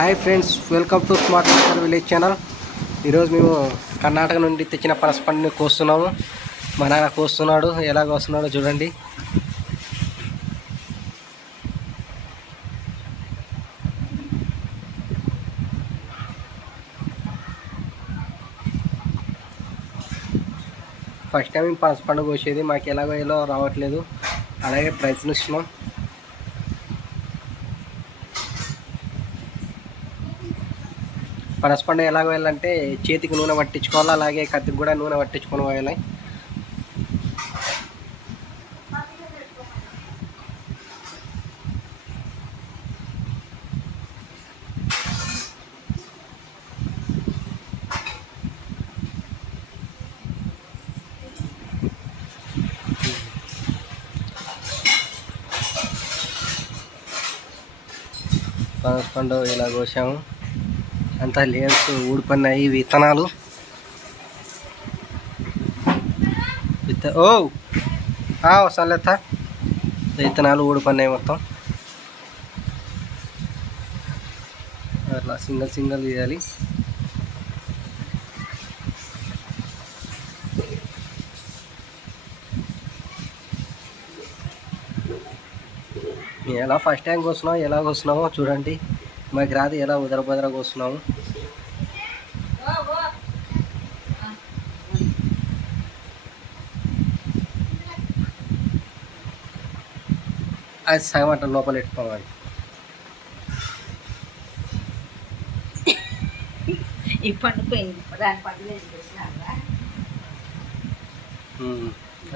Hi friends, welcome to smart village channel. ఈరోజు మేము కర్ణాటక నుండి తెచ్చిన పనస పండుని కోస్తున్నాము. మా నాన్న కోస్తున్నాడు, ఎలా కోస్తున్నాడో చూడండి. ఫస్ట్ టైం మేము పనస పండు కోసేది, మాకు ఎలాగో రావట్లేదు, అలాగే ప్రయత్నిస్తున్నాం. పనసపండు ఎలాగ వెళ్ళాలంటే చేతికి నూనె పట్టించుకోవాలి, అలాగే కత్తికి కూడా నూనె పట్టించుకొని పోయాలి. పనసపండు ఇలా కోసాము, అంతా లేయర్స్ ఊడిపోయినాయి. విత్తనాలు వస్తానులేత విత్తనాలు ఊడిపోయినాయి మొత్తం. అట్లా సింగల్ తీయాలి. ఎలా ఫస్ట్ టైం కోస్తున్నాము, ఎలా కోస్తున్నామో చూడండి. మాకు రాదు, ఎలా ఉదర కోస్తున్నాము. అది సగం అట్లా లోపల పెట్టుకోవాలి.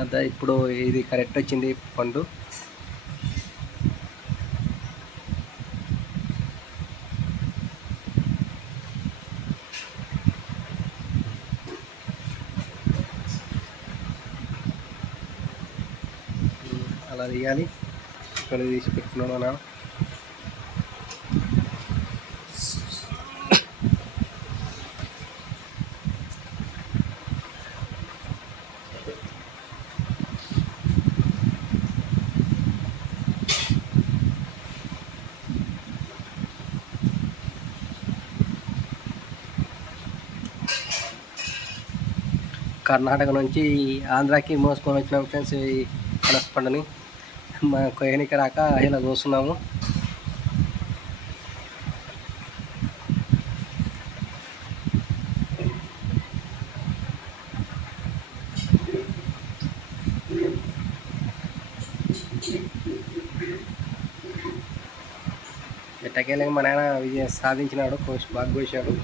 అదే ఇప్పుడు ఇది కరెక్ట్ వచ్చింది పండు. అలా తీయాలి. ఇక్కడ తీసి పెట్టుకున్నాను నా కర్ణాటక నుంచి ఆంధ్రాకి మోసుకొని వచ్చినాం ఫ్రెండ్స్ ఈ పనస పండుని. మా కొయ్యనికి రాక ఇలా కోస్తున్నాము. ఎట్టకేళ్ళకి మా నాన్న విజయం సాధించినాడు, బాగా కోసాడు.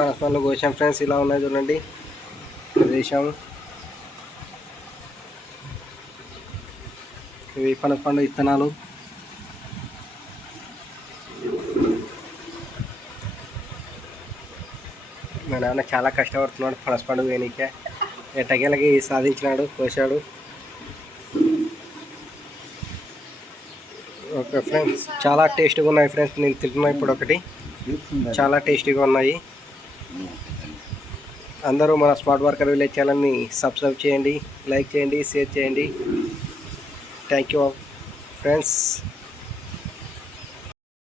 పనసపండ్లు కోసాం ఫ్రెండ్స్, ఇలా ఉన్నాయి చూడండి. వేసాము. ఇవి పనసపండు విత్తనాలు. మా నాన్న చాలా కష్టపడుతున్నాడు పనసపండు వేయనికే. ఎట్టకేలకి సాధించినాడు, కోసాడు. ఓకే ఫ్రెండ్స్, చాలా టేస్టీగా ఉన్నాయి ఫ్రెండ్స్. నేను తింటున్నా ఇప్పుడు ఒకటి, చాలా టేస్టీగా ఉన్నాయి. అందరూ మన స్మార్ట్ వర్కర్ విలేజ్ ఛానల్ని సబ్స్క్రైబ్ చేయండి, లైక్ చేయండి, షేర్ చేయండి. Thank you friends.